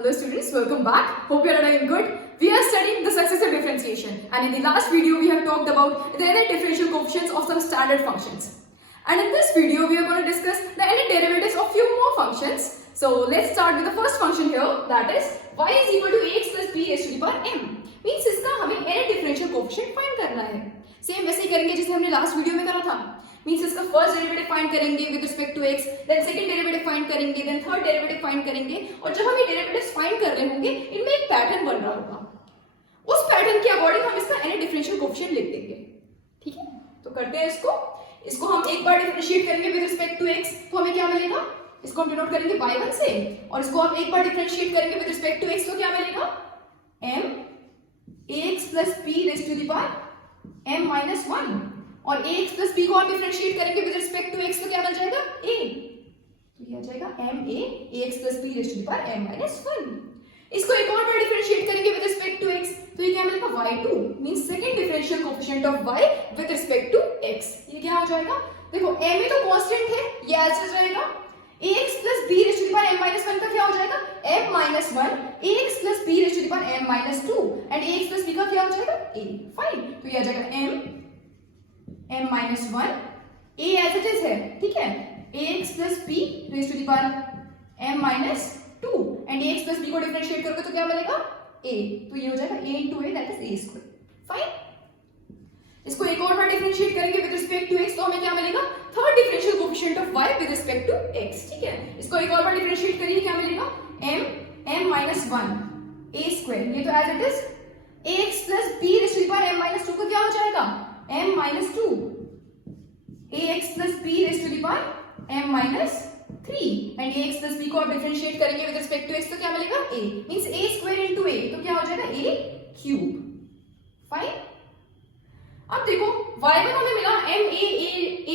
Hello students, welcome back. Hope you are doing good. We are studying the successive differentiation, and in the last video we have talked about the nth differential coefficients of some standard functions. And in this video we are going to discuss the nth derivatives of few more functions. So let's start with the first function here, that is y is equal to ax plus b raised to the power m. Means इसका हमें nth differential coefficient find करना है. Same वैसे ही करेंगे जैसे हमने last video में करा था. मींस इसका फर्स्ट डेरिवेटिव फाइंड करेंगे with respect to x, then second derivative find करेंगे, देन थर्ड डेरिवेटिव फाइंड करेंगे, और जब हम ये डेरिवेटिव्स फाइंड कर रहे होंगे इनमें एक पैटर्न बन रहा होगा. उस पैटर्न के अकॉर्डिंग हम इसका nth डिफरेंशियल कोएफिशिएंट लिख देंगे. ठीक है, तो करते हैं इसको हम एक बार डिफरेंशिएट करेंगे विद रिस्पेक्ट टू x, तो हमें क्या मिलेगा, इसको हम डिनोट करेंगे y1 से, और इसको हम एक बार डिफरेंशिएट करेंगे विद रिस्पेक्ट टू x, तो क्या मिलेगा m ax plus b raised to the power m minus 1, और ax plus b को हम डिफरेंशिएट करेंगे विद रिस्पेक्ट टू x, तो क्या बन जाएगा a, तो ये आ जाएगा m a ax plus b raised to the power m minus 1. इसको एक और बार डिफरेंशिएट करेंगे विद रिस्पेक्ट टू x, तो ये क्या मिलेगा y2 means second differential coefficient of y with respect to x. ये क्या हो जाएगा, देखो m तो कांस्टेंट है, ये ऐसे रहेगा. ax plus b raised to the power m minus 1 का क्या हो जाएगा m minus 1 ax plus b raised to the power m minus 2, and ax plus b का क्या हो जाएगा a. फाइन, तो ये आ जाएगा m minus 1 a as it is है. ठीक है, ax plus b raised to the power m minus 2, and ax plus b को डिफरेंशिएट करोगे तो क्या मिलेगा a, तो ये हो जाएगा a into a, that is a square. Fine, इसको एक और बार डिफरेंशिएट करेंगे विद रिस्पेक्ट टू x, तो हमें क्या मिलेगा third differential coefficient of y with respect to x. ठीक है, इसको एक और बार डिफरेंशिएट करिए, क्या मिलेगा m minus 1 a स्क्वायर, ये तो as it is. ax plus b raised to the power m minus 2 का क्या हो जाएगा m minus 2 ax plus b raised to the power m minus 3, and ax plus b को आप differentiate करेंगे with respect to x, तो क्या मिलेगा a means a square into a, तो क्या हो जाएगा a क्यूब. फाइन, अब देखो y1 हमें मिला m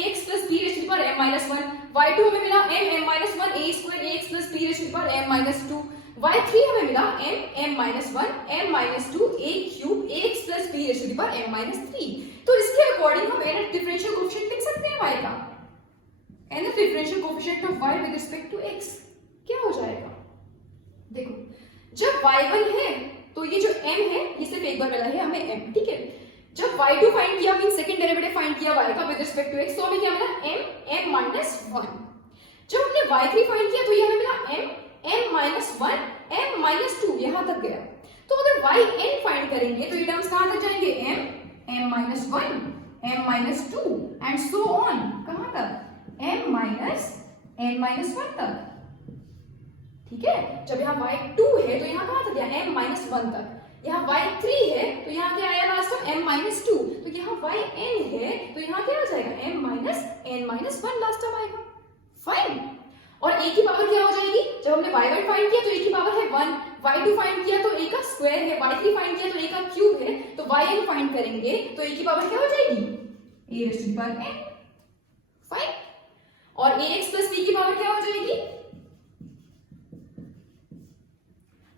ax plus b raised to the power m minus 1, y2 हमें मिला m minus 1 a square ax plus b raised to the power m minus 2, y3 हमें मिला m minus 1 m minus 2 a cube ax plus b raised to the power m minus 3. तो इसके according हम nth differential coefficient लिख सकते हैं y का. nth differential coefficient of y with respect to x क्या हो जाएगा, देखो जब y1 है तो ये जो m है ये सिर्फ एक बार मिला है हमें m. ठीक है, जब y2 फाइंड किया मीन सेकंड डेरिवेटिव फाइंड किया y का विद रिस्पेक्ट टू x, तो हमें क्या मिला m minus 1. जब हमने y3 फाइंड किया तो ये हमें मिला m minus 1 m minus 2, यहां तक गया. तो अगर yn फाइंड करेंगे तो ये टर्म्स कहां तक जाएंगे m minus 1 m minus 2 and so on, कहां तक m minus n minus 1 तक. ठीक है, जब यहाँ y2 है तो यहाँ कहां तक गया m minus 1 तक. यहाँ y3 है तो यहाँ क्या आया लास्ट में m minus 2, तो यहाँ yn है तो यहाँ क्या आ जाएगा m minus n minus 1 last term आएगा. फाइन, और a की पावर क्या हो जाएगी, जब हमने y1 फाइंड किया तो a की पावर है 1, y2 फाइंड किया तो a का स्क्वायर है, y3 फाइंड किया तो a का क्यूब है, तो yn फाइंड करेंगे तो a की पावर क्या हो जाएगी a raised to the power n. Fine, और ax plus b की पावर क्या हो जाएगी,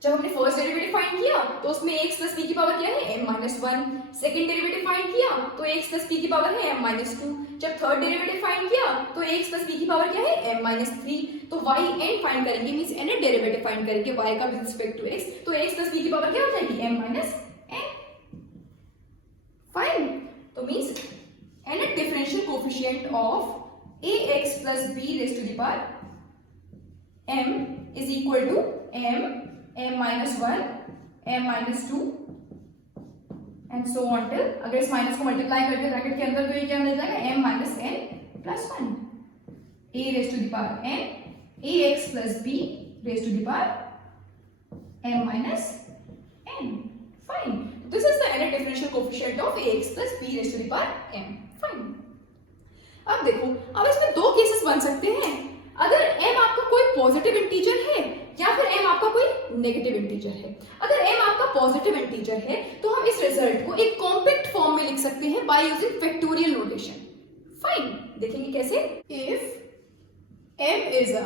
जब हमने फर्स्ट डेरिवेटिव फाइंड किया तो उसमें ax plus b की पावर क्या है m minus 1, second derivative find किया तो ax plus b की पावर है m minus 2, जब थर्ड डेरिवेटिव फाइंड किया तो ax plus b की पावर क्या है m minus 3. तो yn फाइंड करेंगे मींस nth डेरिवेटिव फाइंड करेंगे y का विद रिस्पेक्ट टू x, तो ax plus b की पावर क्या हो जाएगी m minus n. फाइन, तो means nth differential coefficient of ax plus b raised to the power m is equal to m minus 1 m minus 2 and so on till, अगर इस minus को multiply करके bracket के अंदर तो ये क्या मिल जाएगा m minus n plus 1 a raised to the power n ax plus b raised to the power m minus n. Fine, this is the nth differential coefficient of ax plus b raised to the power m. Fine, अब देखो, अब इसमें दो cases बन सकते हैं. अगर m आपका कोई पॉजिटिव इंटीजर है या फिर m आपका कोई नेगेटिव इंटीजर है. अगर m आपका पॉजिटिव इंटीजर है तो हम इस रिजल्ट को एक कॉम्पैक्ट फॉर्म में लिख सकते हैं by using factorial notation. Fine, देखेंगे कैसे. If m is a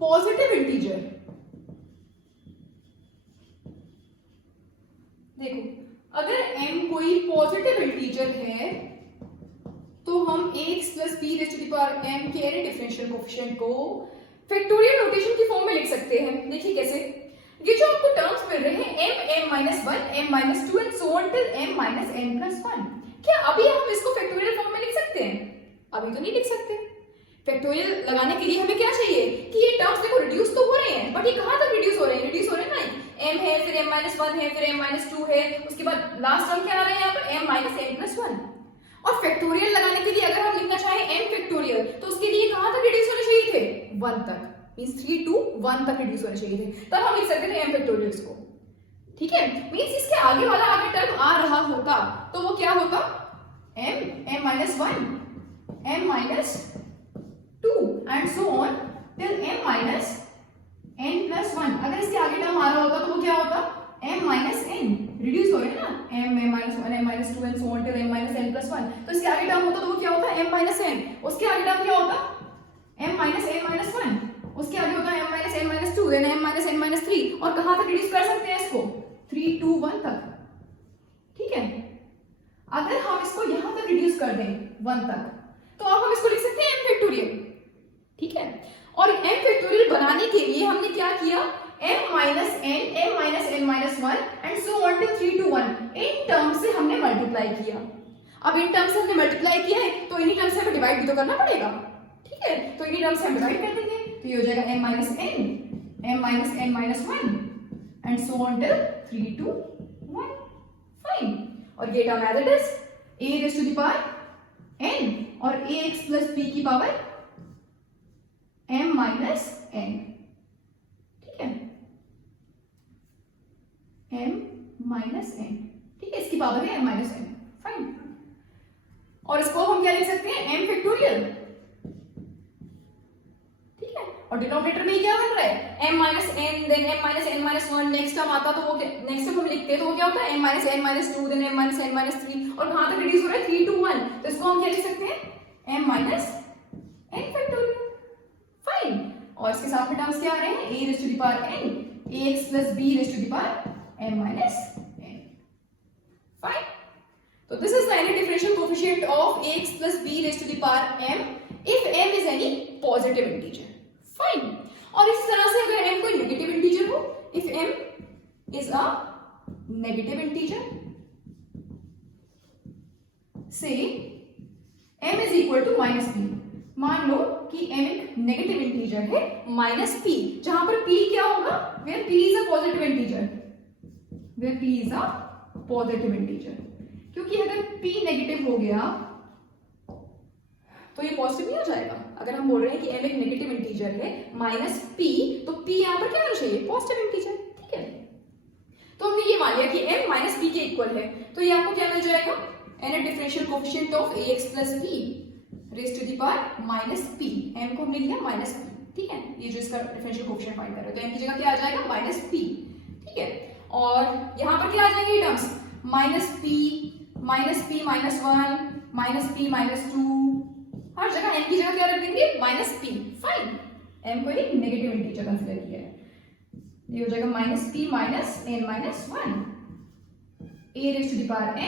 positive integer, देखो अगर m कोई पॉजिटिव इंटीजर है तो हम ax plus b raised to the power m के डिफरेंशियल कोएफिशिएंट को फैक्टोरियल नोटेशन की फॉर्म में लिख सकते हैं। देखिए कैसे, ये जो आपको टर्म्स मिल रहे हैं m -1 m -2 and so on till m -n+1, क्या अभी हम इसको फैक्टोरियल फॉर्म में लिख सकते हैं? अभी तो नहीं लिख सकते। फैक्टोरियल लगाने के लिए हमें क्या चाहिए कि ये टर्म्स देखो रिड्यूस तो हो रहे हैं, बट ये कहां तक रिड्यूस हो रहे हैं? रिड्यूस हो रहे हैं ना, m है, फिर m -1 है, फिर m -2 है, उसके बाद लास्ट टर्म क्या आ रहा है यहाँ पर m -n+1। और फैक्टोरियल लगाने के लिए अगर हम लिखना चाहें m फैक्टोरियल तो उसके लिए कहां तक रिड्यूस होने चाहिए थे? 1 तक, मींस 3 to 1 तक रिड्यूस होने चाहिए थे, तब हम लिख सकते थे m फैक्टोरियल को। ठीक है, मींस इसके आगे वाला अगर टर्म आ रहा होता तो वो क्या होता? m -1 m -2 and so on till m -n+1। अगर इसके आगे टर्म आ रहा होता तो वो क्या होता? m -n, रिड्यूस हो गया ना, m -1 m -2 and so on till m -n+1। तो इसके आगे टर्म होता तो वो क्या होता? m -n। उसके आगे टर्म क्या होता? m -n-1। उसके आगे होता है m -n-2 then m -n-3। और कहां तक रिड्यूस कर सकते हैं इसको? 3 to 1 तक। ठीक है, अगर हम इसको यहां तक रिड्यूस कर दें 1 तक तो अब हम इसको लिख सकते हैं m फैक्टोरियल। ठीक है, और m फैक्टोरियल बनाने के लिए हमने क्या किया? m -n and so on till 3 to 1 in terms से हमने मल्टीप्लाई किया। अब इन टर्म्स से हमने मल्टीप्लाई किया है तो इन्हीं टर्म्स से हमें डिवाइड भी तो करना पड़ेगा। ठीक है, तो इन्हीं टर्म्स से हम डिवाइड कर देंगे, तो ये हो जाएगा m -n-1 and so on till 3 to 1। Fine, और ये term as it is a raise to the power n और ax प्लस b की पावर m -n। ठीक है, m -n, ठीक है, इसकी पावर है m -n। फाइन, और इसको हम क्या लिख सकते हैं? m factorial. ठीक है, और डिनोमिनेटर में क्या बन रहा है? m -n then m -n-1। Next term आता तो वो नेक्स्ट टर्म हम लिखते हैं तो वो क्या होता है? m -n-2 then m -n-3। और कहां तक रिड्यूस हो रहा है? 3 to 1। तो इसको हम क्या लिख सकते हैं? m -n factorial. फाइन, और इसके साथ में टर्म्स क्या आ रहे हैं? a raise to the power n ax plus b raise to the power m -n। Fine, so this is the any differential coefficient of ax plus b raised to the power m if m is any positive integer. Fine. और इसी तरह से अगर m कोई negative integer हो, if m is a negative integer, say m is equal to -p। मान लो कि m एक नेगेटिव इंटीजर है -p, जहां पर p क्या होगा? where p is a positive integer, where p is a positive integer। क्योंकि अगर p नेगेटिव हो गया तो ये पॉजिटिव नहीं हो जाएगा। अगर हम बोल रहे हैं कि m एक नेगेटिव इंटीजर है -p, तो p यहाँ पर क्या होना चाहिए? Positive integer. ठीक है, तो हमने ये मान लिया कि m -p के इक्वल है, तो ये आपको क्या मिल जाएगा? n differential coefficient of ax plus b raise to the power -p। m को हमने लिया -p। ठीक है, ये जो इसका डिफरेंशियल कोएफिशिएंट फाइंड कर रहे हैं, तो m की जगह क्या आ जाएगा? -p। ठीक है, और यहाँ पर क्या आ जाएंगे टर्म्स? -p -1 -p -2, हर जगह m की जगह क्या रख देंगे? -p। फाइन, m को एक नेगेटिव इंटीजर कंसीडर किया है, ये हो जाएगा -p -n-1 a raise to the power n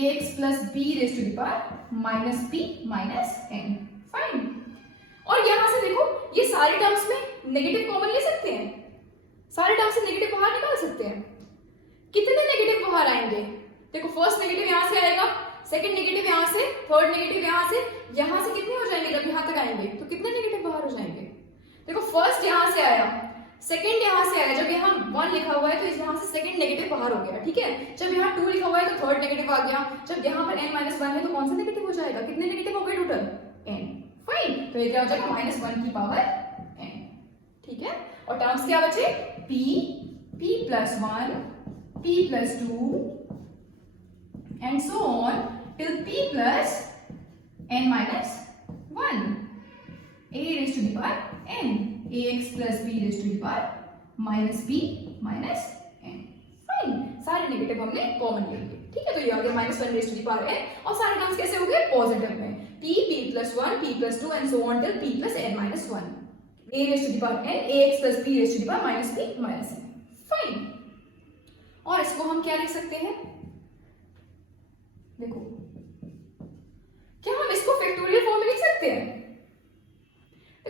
ax plus b raise to the power -p -n। Fine, और यहां से देखो ये सारे टर्म्स में नेगेटिव कॉमन ले सकते हैं, सारे टर्म्स से नेगेटिव बाहर निकाल सकते हैं। कितने नेगेटिव बाहर आएंगे? देखो फर्स्ट नेगेटिव यहां से आएगा, सेकंड नेगेटिव यहां से, थर्ड नेगेटिव यहां से कितने हो जाएंगे? जब यहां तक आएंगे तो कितने नेगेटिव बाहर हो जाएंगे? देखो फर्स्ट यहां से आया, सेकंड यहां से आया, जब यहां 1 लिखा हुआ है तो यहां से सेकंड नेगेटिव बाहर हो गया। ठीक है, जब यहां 2 लिखा हुआ है तो थर्ड नेगेटिव आ गया, जब यहां पर n -1 है तो कौन सा नेगेटिव हो जाएगा? कितने नेगेटिव हो गए टोटल? n। फाइन, तो ये क्या हो जाएगा? -1 की पावर n। ठीक है, और टर्म्स क्या बचे? p +1 p +2 and so on till p plus n-1 a raised to the power n ax plus b raised to the power -p -n। Fine, सारे नेगेटिव हमने कॉमन ले लिए। ठीक है, तो ये आ गया -1 raised to the power n, और सारे टर्म्स कैसे हो गए? पॉजिटिव में, p +1 p +2 and so on till p plus n-1 a raised to the power n ax plus b raised to the power -p -n। Fine, और इसको हम क्या लिख सकते हैं? देखो क्या हम इसको फैक्टोरियल फॉर्म में लिख सकते हैं?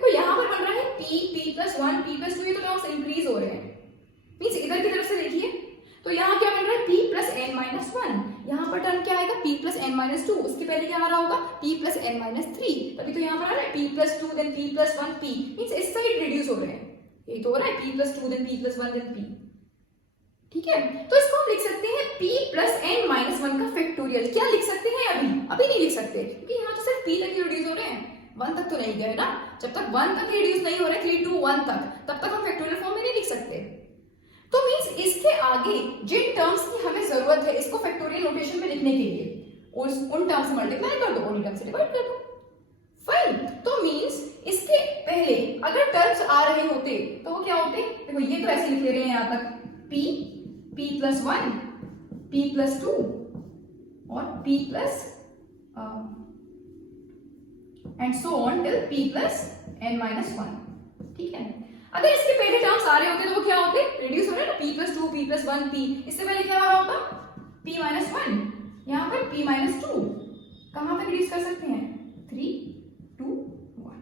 देखो यहाँ पर बन रहा है p प्लस 1 p प्लस 2, ये तो टर्म्स इंक्रीज हो रहे हैं, मींस इधर की तरफ से देखिए तो यहाँ क्या बन रहा है p प्लस n माइनस 1, यहाँ पर टर्म क्या आएगा p प्लस n माइनस 2, उसके पहले क्या आ रहा होगा p प्लस n माइनस 3, तभी तो यहाँ पर आ रहा है p plus 2 then p plus 1 p, means इस साइड रिड्यूस हो रहे हैं, ये तो हो रहा है p plus 2 then p plus 1 then p, ठीक है। तो इसको हम लिख सकते हैं p प्लस n माइनस 1 का फैक्टोरियल, क्या लिख सकते हैं अभी नहीं लिख सकते, क्योंकि यहाँ तो सिर्फ p तक ही रिड्यूस हो रहे हैं, 1 तक तो नहीं गए ना, जब तक 1 तक रिड्यूस नहीं हो रहा है 3 to 1 तक, तब तक हम फैक्टोरियल फॉर्म में नहीं लिख सकते। तो मींस इसके आगे जिन टर्म्स की हमें जरूरत है इसको फैक्टोरियल नोटेशन में लिखने के लिए, उन टर्म्स से मल्टीप्लाई कर दो, उन टर्म्स से डिवाइड कर दो, फाइन। तो मींस इसके पहले अगर टर्म्स आ रहे होते तो वो क्या होते, देखो ये तो ऐसे लिख ले रहे हैं यहाँ तक p प्लस 1 p प्लस 2 और p plus and so on till p plus n minus 1, ठीक है। अगर इसके पहले टर्म्स आ रहे होते तो वो क्या होते, रिड्यूस हो रहे हैं ना, p plus 2 p plus 1 p, इससे पहले क्या हो रहा होता p माइनस 1, यहाँ पर p माइनस 2, कहाँ पे रिड्यूस कर सकते हैं 3 2 1,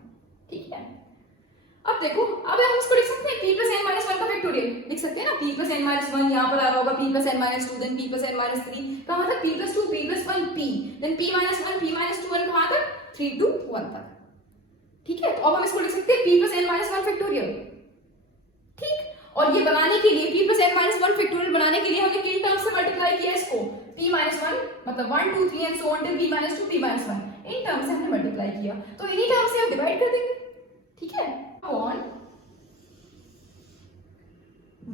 ठीक है। अब देखो अब हम इसको लिख सकते हैं p प्लस n माइनस 1 का फैक्टोरियल लिख सकते हैं ना, p प्लस n माइनस 1 यहाँ पर आ रहा होगा p plus n minus 2 then p plus n minus 3, कहाँ मतलब p plus 2 p plus 1 p then p minus 1 p minus 2 कहाँ तक 3 to 1 तक, ठीक है। तो अब हम इसको लिख सकते हैं p plus n minus 1 factorial, ठीक। और ये बनाने के लिए p plus n minus 1 factorial बनाने के लिए हमने किन टर्म्स से मल्टीप्लाई किया इसको, p माइनस 1 मतलब 1 2 3 and so on till p minus 2 p minus 1, in terms से हमने मल्टीप्लाई किया, तो इन्हीं टर्म्स से हम डिवाइड कर देंगे, ठीक है, upon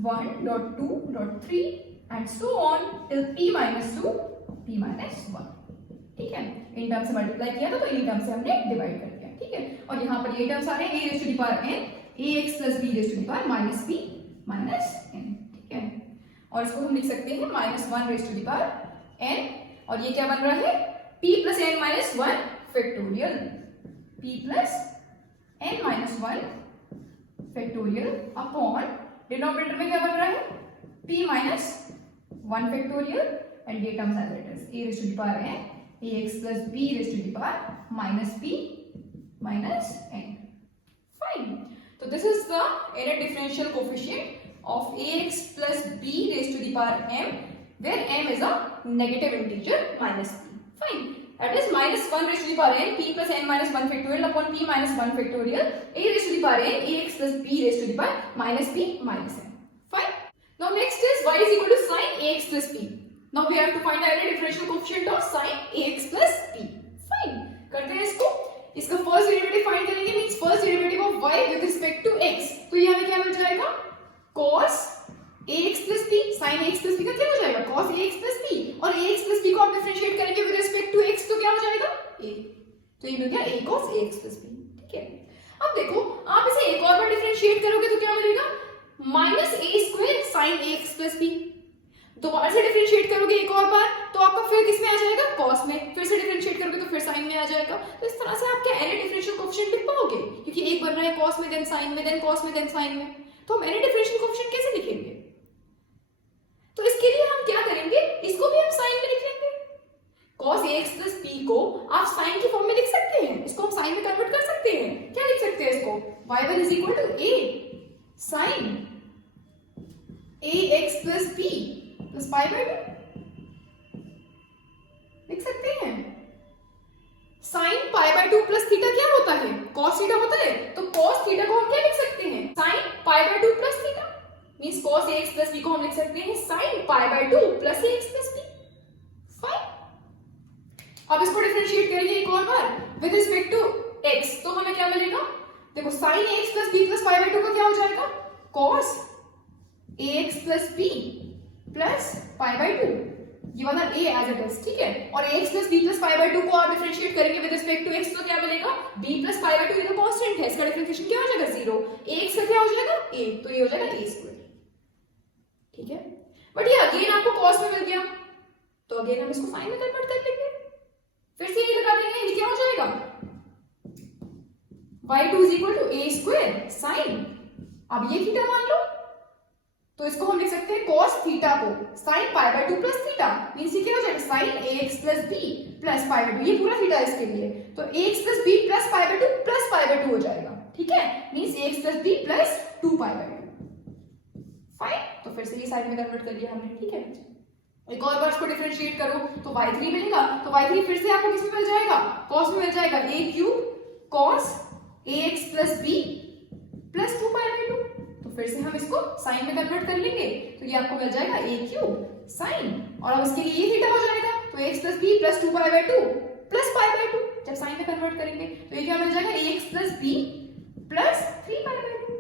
1.2.3 and so on till p minus 2 p minus 1, ठीक है। इन टर्म्स से मल्टीप्लाई किया था तो इन टर्म्स से हमने डिवाइड कर दिया, ठीक है। और यहाँ पर ये टर्म्स आ रहे हैं a raise to the power n ax plus b raise to the power minus b minus n, ठीक है। और इसको हम लिख सकते हैं minus 1 raise to the power n, और ये क्या बन रहा है p plus n minus 1 factorial, p plus n minus 1 factorial upon denominator में क्या बन रहा है p माइनस 1 फैक्टोरियल एंड ये terms as it is a raise to the power n ax plus b raise to the power minus b minus n, fine. So this is the inner differential coefficient of ax plus b raised to the power m, where m is a negative integer minus b. Fine. That is minus 1 raised to the power n p plus n minus 1 factorial upon p minus 1 factorial a raised to the power n ax plus b raised to the power minus b minus n. Fine. Now next is y is equal to sin ax plus b. Now we have to find the inner differential coefficient of sin ax plus b. Fine. करते हैं इसको। इसका first derivative find करेंगे, means first derivative of y with respect to x, तो ये हमें क्या मिल जाएगा cos ax plus b, sin ax plus b का क्या हो जाएगा cos ax plus b, और ax plus b को आप डिफरेंशिएट करेंगे विद रिस्पेक्ट टू x तो क्या हो जाएगा a, तो ये मिल गया a cos ax plus b, ठीक है। अब देखो आप इसे एक और बार डिफरेंशिएट करोगे तो क्या मिलेगा minus a square sin ax plus b, दोबारा से डिफरेंशिएट करोगे एक और बार तो आपका फिर किस में आ जाएगा cos में, फिर से डिफरेंशिएट करोगे तो फिर sin में आ जाएगा। तो इस तरह से आप क्या एनी डिफरेंशियल कोएफिशिएंट लिख पाओगे, क्योंकि एक बन रहा है cos में देन sin में देन cos में देन sin में, तो हम एनी डिफरेंशियल कोएफिशिएंट कैसे लिखेंगे। तो इसके लिए हम क्या करेंगे, इसको भी हम sin में लिख लेंगे, cos ax plus b को आप sin की फॉर्म में लिख सकते हैं, इसको हम sin में कन्वर्ट कर सकते हैं। क्या लिख सकते हैं इसको, y1 is equal to a sin ax plus b plus pi by 2 लिख सकते हैं। Sine pi by 2 plus theta क्या होता है, cos थीटा होता है, तो cos थीटा को हम क्या लिख सकते हैं sine pi by 2 plus theta, means cos ax plus b को हम लिख सकते हैं sine pi by 2 plus ax plus b, fine. अब इसको डिफरेंशिएट करेंगे एक और बार विद रिस्पेक्ट टू x, तो हमें क्या मिलेगा, देखो sine ax plus b plus pi by 2 का क्या हो जाएगा cos ax plus b plus pi by 2, ये वाला a एज इट इज, ठीक है। और ax plus b plus pi by 2 को आप डिफरेंशिएट करेंगे विद रिस्पेक्ट टू x तो क्या मिलेगा b प्लस पाई बाय 2, ये तो कांस्टेंट है, इसका डिफरेंशिएशन क्या हो जाएगा 0, ax का क्या हो जाएगा a, तो ये हो जाएगा a स्क्वायर, ठीक है। बट ये अगेन आपको cos में मिल गया तो अगेन हम इसको sin में कन्वर्ट कर लेंगे, फिर से ये लगा देंगे, ये क्या हो जाएगा y2 is equal to a square sin, अब ये थीटा मान लो तो इसको हम लिख सकते हैं cos थीटा को sin pi by 2 plus theta, means ये क्या हो जाएगा sin ax plus b plus pi by 2, ये पूरा थीटा इसके लिए, तो ax plus b plus pi by 2 plus pi by 2 हो जाएगा, ठीक है, means ax plus b plus 2 pi by 2। Fine, तो फिर से ये साइड में कन्वर्ट कर लिया हमने, ठीक है। एक और बार इसको डिफरेंशिएट करो तो y3 मिलेगा, तो y3 फिर से आपको किस में मिल जाएगा, cos में मिल जाएगा, a cube cos ax plus b plus 2 pi by 2। तो फिर से हम इसको साइन में कन्वर्ट कर लेंगे, तो ये आपको मिल जाएगा a क्यूब साइन, और अब इसके लिए ये थीटा हो जाएगा, तो ax plus b plus 2 pi by 2 plus pi by 2। जब साइन में कन्वर्ट करेंगे तो ये क्या मिल जाएगा, ax plus b plus 3 pi by 2।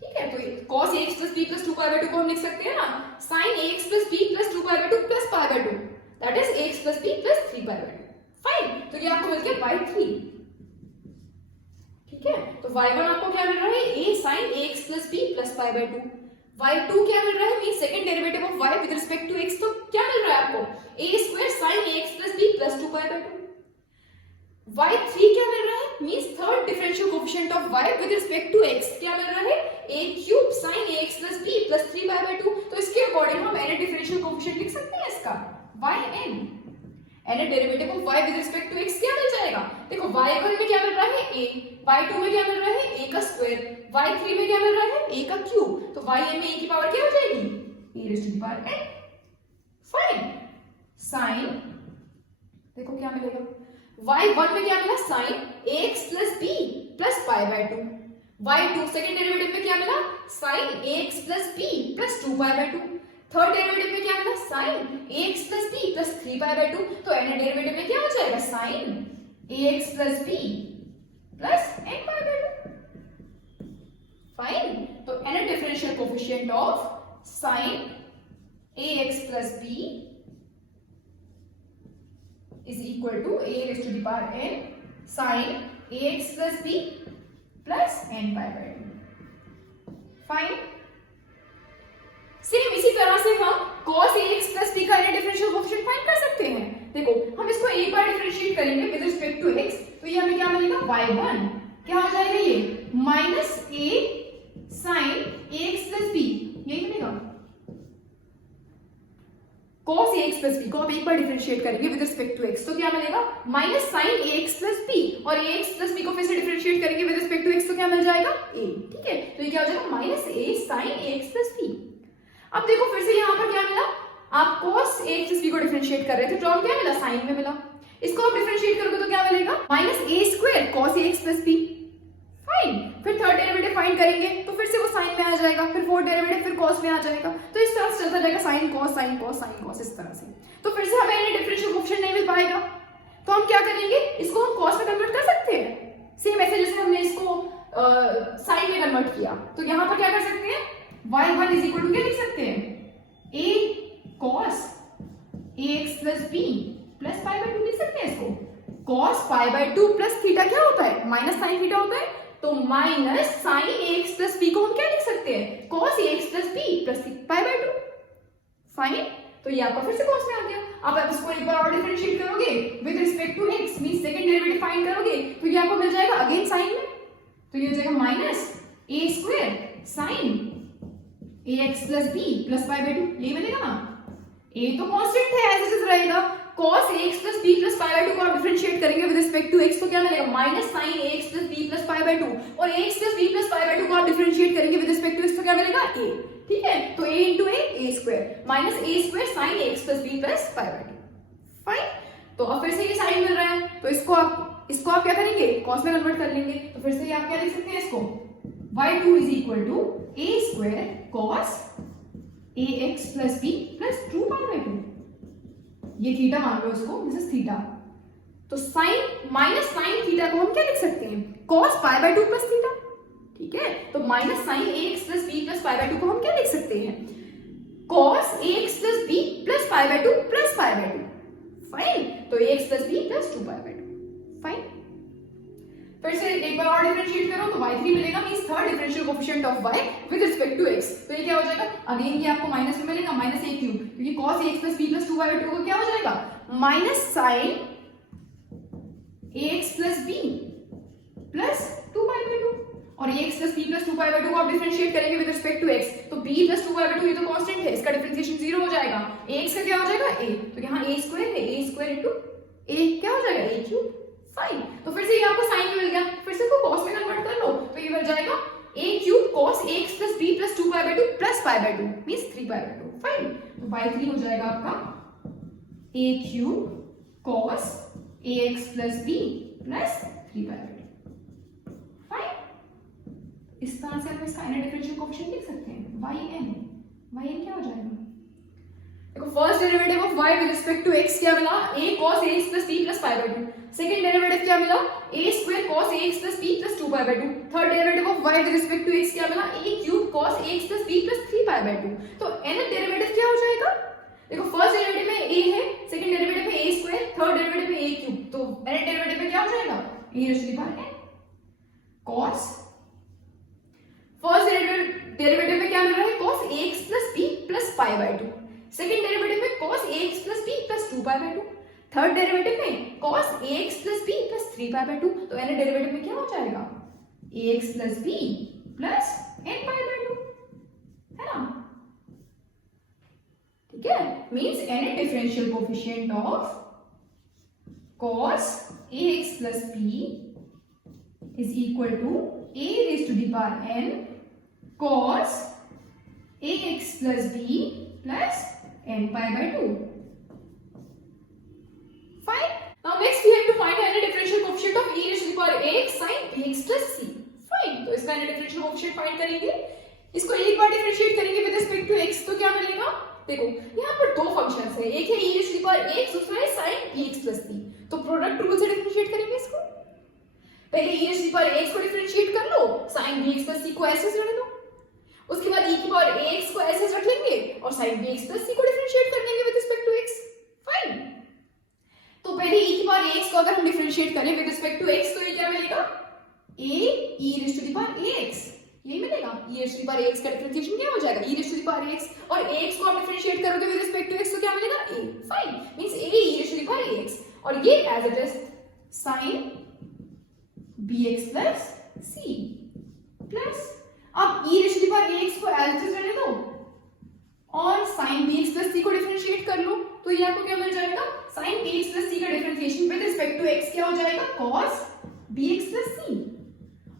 ठीक है, तो cos ax plus b plus 2 pi by 2 को हम लिख सकते हैं ना sin ax plus b plus 2 pi by 2 plus pi by 2, that is ax plus b plus 3 pi by 2। Fine, तो ये आपको मिल गया बाय 3। ठीक है, तो y1 आपको क्या मिल रहा है, a sin ax plus b plus pi by 2। y2 क्या मिल रहा है, mean second derivative of y with respect to x, तो क्या मिल रहा है आपको, a square sin ax plus b plus 2 pi by 2। y3 क्या मिल रहा है, means third differential coefficient of y with respect to x, क्या मिल रहा है, a cube sin ax plus b plus 3 pi by 2। तो इसके अकॉर्डिंग हम n डिफरेंशियल कोएफिशिएंट लिख सकते हैं इसका, yn n derivative of y with respect to x क्या मिल जाएगा, देखो y1 में क्या मिल रहा है a, y2 में क्या मिल रहा है a का स्क्वायर, y3 में क्या मिल रहा है a का क्यूब, तो yn में a की पावर क्या हो जाएगी, e raise to the power n। Fine, sin देखो क्या मिलेगा, y1 में क्या मिला, sin ax plus b plus pi by 2, y2 second derivative में क्या मिला, sin ax plus b plus 2 pi by 2, third derivative में क्या मिला, sin ax plus b plus 3 pi by 2, तो n डेरिवेटिव में क्या हो जाएगा, sin ax plus b plus n pi by 2। Fine, तो n differential coefficient of sin ax plus b is equal to a raised to the power n sin ax plus b plus n pi by 2। Fine, same इसी तरह से हम cos ax plus b का differential coefficient find कर सकते हैं। देखो हम इसको एक बार डिफरेंशिएट करेंगे विद रिस्पेक्ट टू x, तो ये हमें क्या मिलेगा, y1 क्या हो जाएगा, ये minus a sin ax plus b, यही मिलेगा। cos ax plus b को हम एक बार डिफरेंशिएट करेंगे विद रिस्पेक्ट टू x, तो क्या मिलेगा, minus sin ax plus b, और ax plus b को फिर से डिफरेंशिएट करेंगे विद रिस्पेक्ट टू x, तो क्या मिल जाएगा, a। ठीक है, तो ये क्या हो जाएगा, minus a sin ax plus b। अब देखो फिर से यहाँ पर क्या मिला, आप cos ax plus b को डिफरेंशिएट कर रहे थे, टर्म क्या मिला, sin में मिला, इसको आप डिफरेंशिएट करोगे तो क्या मिलेगा, minus a square cos ax plus b। Fine, फिर थर्ड डेरिवेटिव फाइंड करेंगे तो फिर से वो साइन में आ जाएगा, फिर फोर्थ डेरिवेटिव फिर cos में आ जाएगा, तो इस तरह से चलता जाएगा, sin cos sin cos sin cos, इस तरह से। तो फिर से हमें डिफरेंशियल कोएफिशिएंट नहीं मिल पाएगा, तो हम क्या करेंगे, इसको हम cos में कन्वर्ट कर सकते हैं, सेम ऐसे जैसे हमने इसको साइन में कन्वर्ट किया। तो यहाँ पर क्या कर सकते हैं, y1 इज इक्वल टू क्या लिख सकते हैं, a cos ax plus b plus pi by 2 लिख सकते हैं इसको। cos pi by 2 plus theta क्या होता है, माइनस साइन थीटा होता है, तो minus sine ax plus b को हम क्या लिख सकते हैं, cos ax plus b plus pi by 2। Fine, तो ये आपका फिर से cos में आ गया। अब आप इसको एक बार और डिफरेंशिएट करोगे with respect to x, means second derivative find करोगे, तो ये आपको मिल जाएगा अगेन साइन में, तो ये हो जाएगा minus a square sine ax plus b plus pi by 2, ये मिलेगा ना। a तो कांस्टेंट है, ऐसे ऐसे रहेगा, cos ax plus b plus pi by 2 को आप डिफरेंशिएट करेंगे विद रिस्पेक्ट टू x, तो क्या मिलेगा, minus sin ax plus b plus pi by 2, और ax plus b plus pi by 2 को आप डिफरेंशिएट करेंगे विद रिस्पेक्ट टू x, तो क्या मिलेगा, a। ठीक है, तो a into a square minus a square sin ax plus b plus pi by 2। Fine, तो अब फिर से ये साइन मिल रहा है, तो इसको आप क्या करेंगे, cos में कन्वर्ट कर लेंगे, तो फिर से आप क्या लिख सकते हैं इसको, y2 is equal to a square cos ax plus b plus 2 pi by 2, ये थीटा मान लो इसको, दिस इज थीटा, तो साइन माइनस साइन थीटा को हम क्या लिख सकते हैं, cos pi by 2 plus theta. ठीक है, तो minus sine ax plus b plus pi by 2 को हम क्या लिख सकते हैं, cos ax plus b plus pi by 2 plus pi by 2। Fine, तो ax plus b plus 2 pi by 2। Fine, फिर से एक बार और डिफरेंशिएट करो तो y3 मिलेगा, means third differential coefficient of y with respect to x, तो ये क्या हो जाएगा, अगेन ये आपको माइनस में मिलेगा, माइनस a क्यूब, क्योंकि cos ax plus b plus 2 by 2 को क्या हो जाएगा, minus sin ax plus b plus 2 pi by 2, और ax plus b plus 2 pi by 2 को आप डिफरेंशिएट करेंगे विद रिस्पेक्ट टू x, तो b प्लस 2 पाई बाय 2 ये तो कांस्टेंट है, इसका डिफरेंशिएशन 0 हो जाएगा, ax का क्या हो जाएगा a, तो यहाँ a स्क्वायर है, a स्क्वायर इनटू a क्या हो जाएगा, a क्यूब। फाइन। तो फिर से ये आपको साइन में मिल गया, फिर से इसको कॉस में कन्वर्ट कर लो, तो ये बन जाएगा a cube cos ax plus b plus 2 pi by 2 plus pi by 2 means 3 pi by 2। Fine, तो by 3 हो जाएगा आपका a cube cos ax plus b plus 3 pi by 2। Fine, इस तरह से आप इसका n डिफरेंशियल कोएफिशिएंट लिख सकते हैं yn क्या हो जाएगा? देखो first derivative of y with respect to x क्या मिला? a cos ax plus b plus pi by 2। Second derivative क्या मिला? a square cos ax plus b plus 2 pi by 2। Third derivative of y with respect to x क्या मिला? a cube cos ax plus b plus 3 pi by 2। तो nth derivative क्या हो जाएगा? देखो first derivative में a है, second derivative में a स्क्वायर, थर्ड डेरिवेटिव में a क्यूब, तो nth डेरिवेटिव में क्या हो जाएगा? a raised to the power n cos, first derivative में क्या मिल रहा है? cos ax plus b plus pi by 2। Second derivative में cos ax plus b plus 2 pi by 2। Third derivative में cos ax plus b plus 3 pi by 2। तो n derivative में क्या हो जाएगा? ax plus b plus n pi by 2, है ना? ठीक है, means n differential coefficient of cos ax plus b is equal to a raised to the power n cos ax plus b plus n pi by 2। Fine. Now next we have to find the differential coefficient of e raised to the power ax sin bx plus c। Fine. तो इसका differential coefficient find करेंगे, इसको एक बार differentiate करेंगे with respect to x, तो क्या मिलेगा? देखो यहाँ पर दो फंक्शंस है, एक है e raised to the power ax, दूसरा है sin bx plus c। तो प्रोडक्ट रूल से डिफरेंशिएट करेंगे इसको। पहले e raised to the power ax को डिफरेंशिएट कर लो, sin bx plus c को ऐसे रहने दो, उसके बाद e की पावर ax को ऐसे रख लेंगे और sin bx plus c को डिफरेंशिएट कर लेंगे with respect to x। Fine, तो पहले e की पावर ax को अगर हम डिफरेंशिएट करें विद रिस्पेक्ट टू x, तो ये क्या मिलेगा? a e raised to the power ax, ये मिलेगा। e raised to the power ax का डिफरेंशिएशन क्या हो जाएगा? e raised to the power ax, और ax को आप डिफरेंशिएट करोगे विद रिस्पेक्ट टू x, तो क्या मिलेगा? a। Fine, means a e raised to the power ax, और ये as it is sin bx plus c plus, अब e raised to the power ax को एज इट इज रहने दो और sin bx plus c को differentiate कर लो, तो ये आपको क्या मिल जाएगा? sin bx plus c का differentiation with respect to x क्या हो जाएगा? cos bx plus c,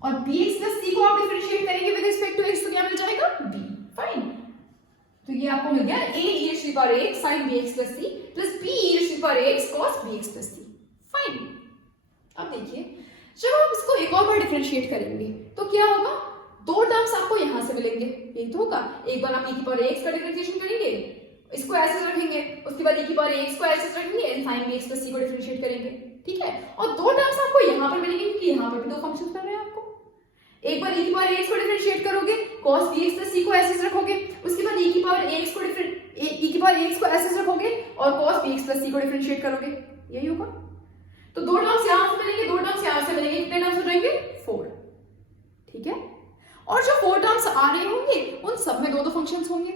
और bx plus c को आप डिफरेंशिएट करेंगे विद रिस्पेक्ट टू x, तो क्या मिल जाएगा? b। फाइन, तो ये आपको मिल गया a e raised to the power ax sin bx plus c plus b e raised to the power ax cos bx plus c। Fine, अब देखिए जब आप इसको एक और बार डिफरेंशिएट करेंगे तो क्या होगा? दो टर्म्स आपको यहां से मिलेंगे, यही तो होगा। एक बार आप e की पावर ax का डिफरेंशिएशन करेंगे, इसको ऐसे रखेंगे, उसके बाद e की पावर ax को ऐसे रखेंगे and sin bx plus c को डिफरेंशिएट करेंगे, ठीक है? और दो टर्म्स आपको यहां पर मिलेंगे क्योंकि यहां पर भी दो फंक्शंस बन रहे हैं आपको। एक बार e की पावर ax को डिफरेंशिएट करोगे, cos bx plus c को ऐसे रखोगे, उसके बाद e की पावर ax को ऐसे रखोगे और cos bx plus c को डिफरेंशिएट करोगे, यही होगा। तो दो टर्म्स यहां से मिलेंगे, दो टर्म्स यहां से मिलेंगे, कितने टर्म्स हो जाएंगे? 4, ठीक है? और जो 4 टर्म्स आ रहे होंगे उन सब में दो फंक्शंस होंगे,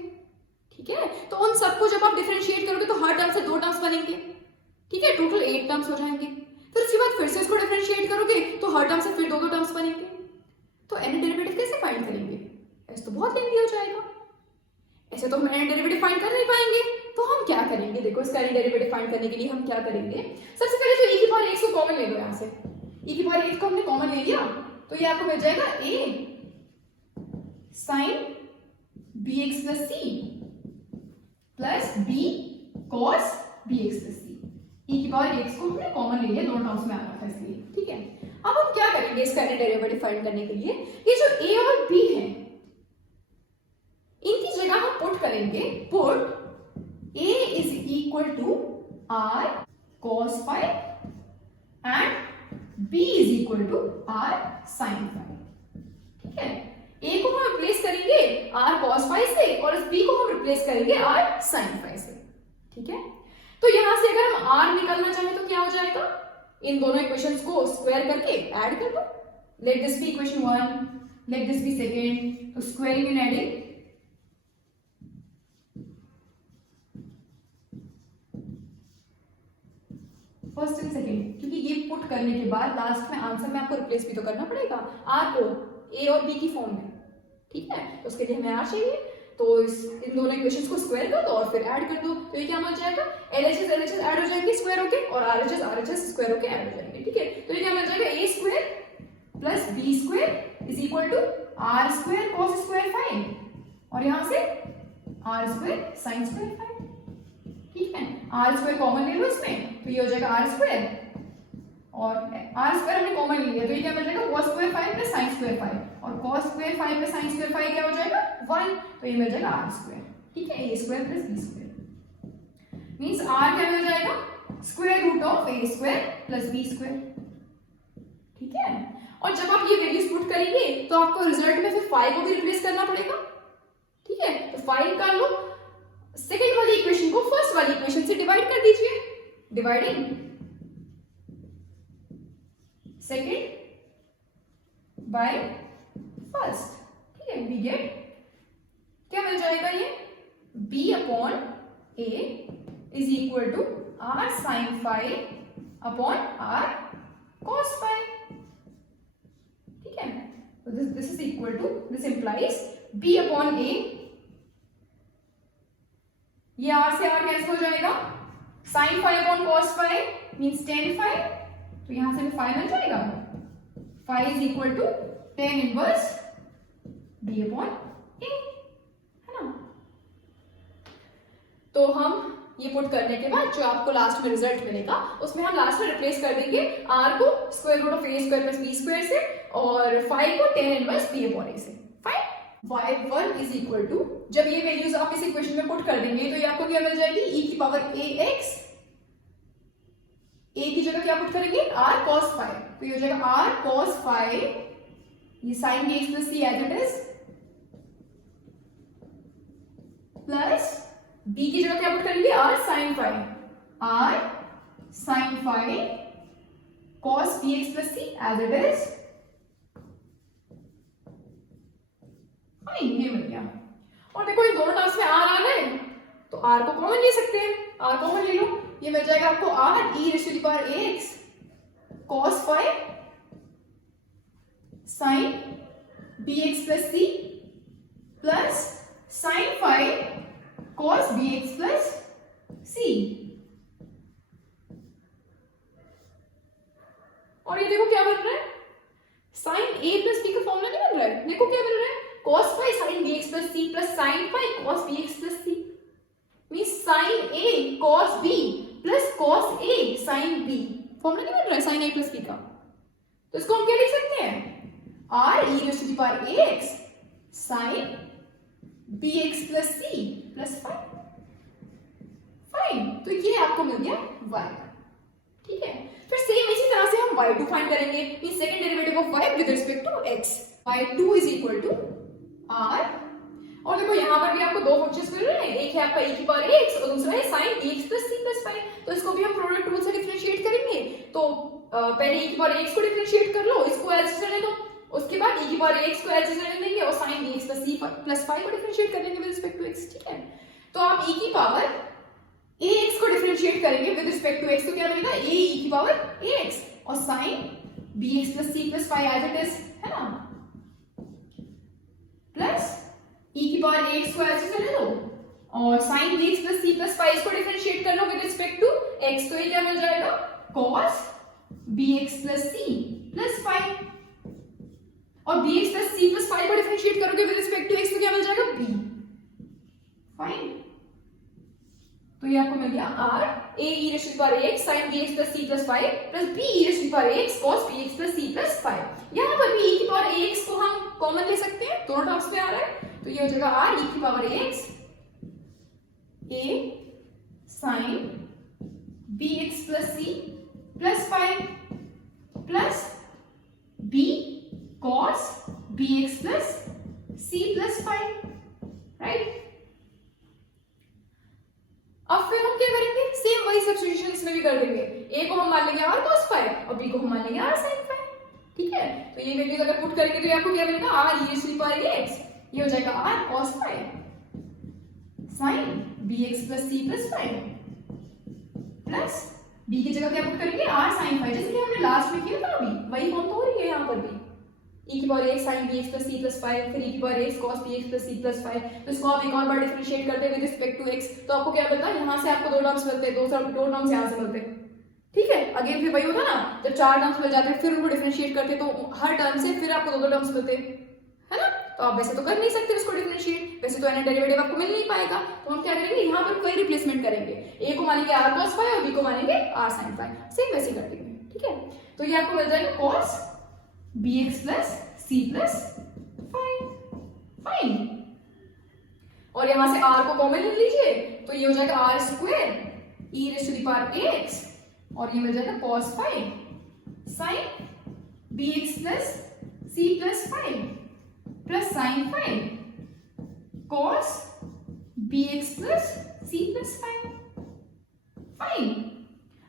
ठीक है? तो उन सबको जब आप डिफरेंशिएट करोगे तो हर टर्म से दो टर्म्स बनेंगे, ठीक है? टोटल 8 टर्म्स हो जाएंगे। फिर उसके बाद फिर से इसको डिफरेंशिएट करोगे तो हर टर्म से फिर दो टर्म्स बनेंगे। तो n डेरिवेटिव कैसे फाइंड करेंगे? ऐसे तो बहुत लेंथी हो जाएगा, ऐसे तो हम n डेरिवेटिव फाइंड कर नहीं पाएंगे। तो हम क्या करेंगे? देखो इसका n डेरिवेटिव फाइंड करने के लिए हम क्या करेंगे? सबसे पहले तो e की पावर x को कॉमन ले लो, यहां से e की पावर x को हमने कॉमन ले लिया, तो ये आपको मिल जाएगा a sin bx plus c plus b cos bx plus c। e की पावर x को हमने कॉमन ले लिया, दोनों टर्म्स में आ रहा था इसलिए, ठीक है? अब हम क्या करेंगे इसका डेरिवेटिव फाइंड करने के लिए? ये जो a और b है इनकी जगह हम पुट करेंगे, put a is equal to r cos phi and b is equal to r sin phi, ठीक है? a को हम रिप्लेस करेंगे r cos phi से और इस b को हम रिप्लेस करेंगे r sin phi से, ठीक है? तो यहां से अगर हम r निकालना चाहें तो क्या हो जाएगा? इन दोनों इक्वेशंस को स्क्वायर करके ऐड कर दो। Let this be equation 1, let this be second, तो squaring and adding, first and second, क्योंकि ये पुट करने के बाद लास्ट में आंसर में आपको रिप्लेस भी तो करना पड़ेगा r को a और b की फॉर्म में, ठीक है? तो उसके लिए हमें r चाहिए, तो इन दोनों इक्वेशंस को स्क्वायर कर दो और फिर ऐड कर दो, तो ये क्या बन जाएगा, LHS LHS ऐड हो जाएंगे स्क्वायर होके और RHS RHS स्क्वायर होके ऐड हो जाएंगे, ठीक है। तो ये क्या बन जाएगा, a square plus b square is equal to r square cos square fine और यहां से r square sin square fine, ठीक है। r स्क्वायर कॉमन ले लो इसमें, तो ये हो जाएगा r स्क्वायर और r स्क्वायर हमने कॉमन लिया, तो ये क्या बन जाएगा cos square five plus sin square five और cos square five plus sin square five क्या हो जाएगा 1, तो ये मिल जाएगा r स्क्वायर, ठीक है। a square plus b square means r क्या मिल जाएगा, square root of a square plus b square, ठीक है। और जब आप ये वैल्यूज पुट करेंगे तो आपको रिजल्ट में फिर 5 को भी रिप्लेस करना पड़ेगा, ठीक है। तो 5 निकाल लो, सेकंड वाली इक्वेशन को फर्स्ट वाली इक्वेशन से डिवाइड कर दीजिए, डिवाइडिंग सेकंड बाय फर्स्ट, ठीक है। वी गेट क्या मिल जाएगा, ये b upon a is equal to r sin five upon r cos five, ठीक है। तो this is equal to, this implies b upon a, ये r से r कैंसिल हो जाएगा, sin five upon cos five means tan five, तो यहां से भी 5 मिल जाएगा, 5 is equal to tan inverse b upon a, है ना। तो हम ये पुट करने के बाद जो आपको लास्ट में रिजल्ट मिलेगा उसमें हम लास्ट में रिप्लेस कर देंगे r को square root of a square plus b square से और 5 को tan inverse b upon a से, fine. y1 is equal to, जब ये वैल्यूज आप इस इक्वेशन में पुट कर देंगे तो ये आपको क्या मिल जाएगी, e की पावर ax, a की जगह क्या पुट करेंगे r cos फाइव, तो ये हो जाएगा r cos फाइव, ये sin bx plus c as it is, plus b की जगह क्या पुट करेंगे r sin five, r sin five cos bx plus c as it is, fine, ये मिल गया। और देखो ये दोनों टर्म्स में r आ गए तो r को कॉमन ले सकते हैं, r कॉमन ले लो, ये मिल जाएगा आपको r e raise to the power ax cos five sin bx plus c plus sin five cos bx plus c, और ये देखो क्या बन रहा है, sin a प्लस b का फॉर्मूला नहीं बन रहा है, देखो क्या बन रहा है, cos five sin bx plus c plus sin five cos bx plus c means sin a cos b plus cos a sin b, formula नहीं बन रहा है sin a प्लस b का, तो इसको हम क्या लिख सकते हैं, r e raise to the power ax sin bx plus c plus 5, fine. तो ये आपको मिल गया y, ठीक है। फिर सेम इसी तरह से हम y2 फाइंड करेंगे, means second derivative of y with respect to x, y2 is equal to r, और देखो यहाँ पर भी आपको दो फंक्शंस मिल रहे हैं, एक है आपका e की पावर x और दूसरा है sin bx plus c plus 5, तो इसको भी हम प्रोडक्ट रूल से डिफरेंशिएट करेंगे, तो पहले e की पावर x को डिफरेंशिएट कर लो, इसको एलसीएम रहने दो, उसके बाद e की पावर x को एलसीएम रहने देंगे और sin bx plus c plus 5 को डिफरेंशिएट कर लेंगे विद रिस्पेक्ट टू x, ठीक है। तो आप e की पावर ax को डिफरेंशिएट करेंगे विद रिस्पेक्ट टू x, तो क्या मिलेगा, a e की पावर ax और sin bx plus c plus 5 as it is, है ना, प्लस e की पावर ax को ऐसे कर लो और sin bx plus c plus 5 को डिफरेंशिएट कर लो विद रिस्पेक्ट टू x, तो ये क्या मिल जाएगा, cos bx plus c plus 5 और bx प्लस c प्लस 5 को डिफरेंशिएट करोगे विद रिस्पेक्ट टू x, तो क्या मिल जाएगा b, फाइन। तो ये आपको मिल गया r a e raise to the power ax sin bx plus c plus 5 plus b e raise to the power ax cos bx plus c plus 5, यहाँ पर भी e की पावर ax को हम कॉमन ले सकते हैं, दोनों टर्म्स में आ रहा है, तो ये हो जाएगा r e की power ax a sin bx plus c plus 5 plus b cos bx plus c plus 5, right. अब फिर हम क्या करेंगे, सेम वही सब्स्टिट्यूशन इसमें भी कर देंगे, a को हम मान लेंगे r cos 5 और b को हम मान लेंगे r sin 5, ठीक है। तो ये वैल्यूज अगर पुट करेंगे तो ये आपको क्या मिलेगा, r e raise to the power ax, ये हो जाएगा r cos 5 sin bx plus c plus 5 plus b की जगह क्या पुट करेंगे, r sin 5, जैसे कि हमने लास्ट में किया था, अभी वही फॉर्म तो हो रही है यहाँ पर भी, e की power x sin bx plus c plus 5, फिर e की power x cos bx plus c plus 5। तो इसको आप एक और बार डिफरेंशिएट करते हैं विद रिस्पेक्ट टू x, तो आपको क्या मिलता है, यहाँ से आपको दो टर्म्स मिलते हैं, दो टर्म्स यहाँ से मिलते हैं, ठीक है। अगेन फिर वही होता ना, जब चार टर्म्स मिल जाते हैं फिर उनको डिफरेंशिएट करते तो हर टर्म से फिर आपको दो टर्म्स मिलते हैं, है ना। तो आप वैसे तो कर नहीं सकते इसको डिफरेंशिएट, वैसे तो एन डेरिवेटिव आपको मिल नहीं पाएगा, तो हम क्या करेंगे, यहाँ पर कोई रिप्लेसमेंट करेंगे, a को मानेंगे r cos phi और b को मानेंगे r sin phi, सेम वैसे कर देंगे, ठीक है। तो ये आपको मिल जाएगा cos bx plus c plus phi, fine. और यहाँ से r को कॉमन ले लीजिए, तो ये हो जाएगा r square e raised to the power ax, और ये मिल जाएगा cos phi sin bx plus c plus phi plus sin phi cos bx plus c plus phi, fine.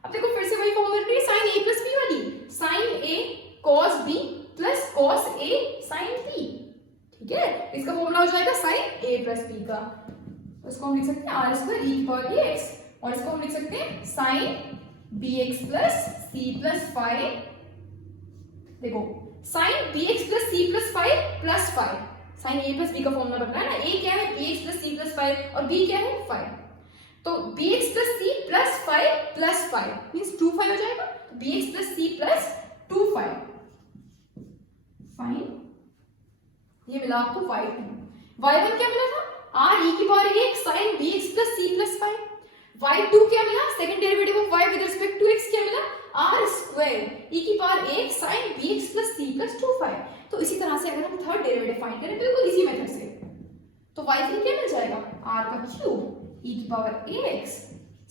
अब देखो फिर से वही फॉर्मूला है sin a plus b वाली, sin a cos b plus cos a sin b, ठीक है। इसका फॉर्मूला हो जाएगा sin a plus b का, इसको हम लिख सकते हैं r स्क्वायर e की पावर ax, और इसको हम लिख सकते हैं sin bx plus c plus phi। देखो sin bx plus c plus phi plus phi, sin a plus b का फॉर्मूला बनना है ना, a क्या है bx plus c plus phi और b क्या है phi, तो bx plus c plus phi plus phi means 2 phi हो जाएगा, तो bx plus c plus 2 phi, fine. ये मिला आपको y1 क्या मिला था, r e की power 1 sin bx plus c plus phi, y2 क्या मिला, second derivative of y with respect to x क्या मिला, r स्क्वायर e की power 1 sin bx plus c plus 2 phi। तो इसी तरह से अगर हम थर्ड डेरिवेटिव फाइंड करें बिल्कुल इसी मेथड से, तो y3 क्या मिल जाएगा, r का क्यूब e की power ax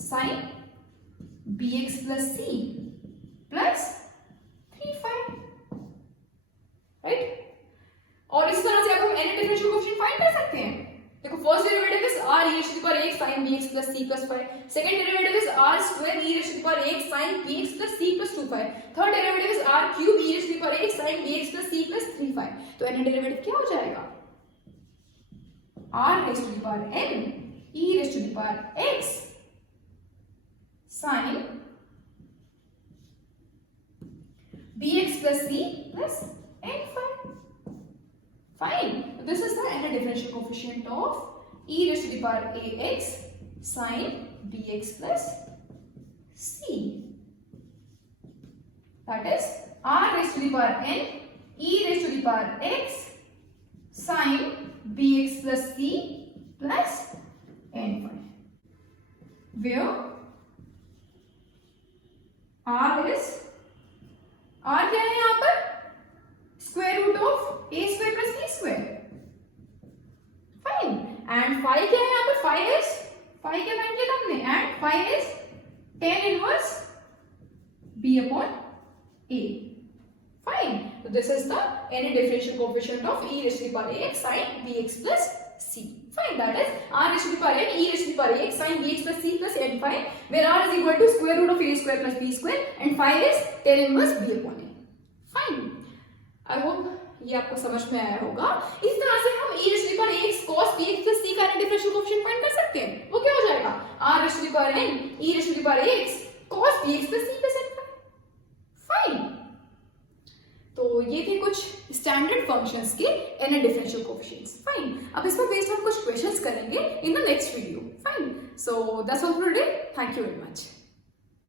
sin bx plus c plus 3 phi, right. और इस तरह से अब हम एन डिफरेंशियल कोएफिशिएंट फाइंड कर सकते हैं। देखो first derivative is r e raised to the power 1 sin bx plus c plus phi, second derivative is r square e raised to the power 1 sin bx plus c plus 2 phi, third derivative is r cube e raised to the power 1 sin bx plus c plus 3 phi। तो N derivative क्या हो जाएगा, r raised to the power n e raised to the power x sin bx plus c plus n phi, fine. This is the n differential coefficient of e raised to the power ax sin bx plus c, that is r raised to the power n e raised to the power x sin bx plus c plus n phi, where r क्या है यहाँ पर, square root of a square plus b square, fine. And phi क्या है यहाँ पर, phi क्या find किया हमने, and phi is tan inverse b upon a, fine. तो this is the any differential coefficient of e raised to the power ax sin bx plus c, fine, that is r raised to the power n e raised to the power ax sin bx plus c plus n phi, where r is equal to square root of a square plus b square and phi is tan inverse b upon a, fine। I hope ये आपको समझ में आया होगा। इस तरह से हम e raised to the power ax cos bx plus c का डिफरेंशियल कोएफिशिएंट फाइंड कर सकते हैं, वो क्या हो जाएगा, r raised to the power n e raised to the power ax cos bx plus c plus n phi, fine. तो ये थे कुछ स्टैंडर्ड फंक्शंस के एन डिफरेंशियल कोएफिशिएंट्स, फाइन। अब इस पर बेस्ड हम कुछ क्वेश्चंस करेंगे in the next video, fine. So that's all for today, thank you very much.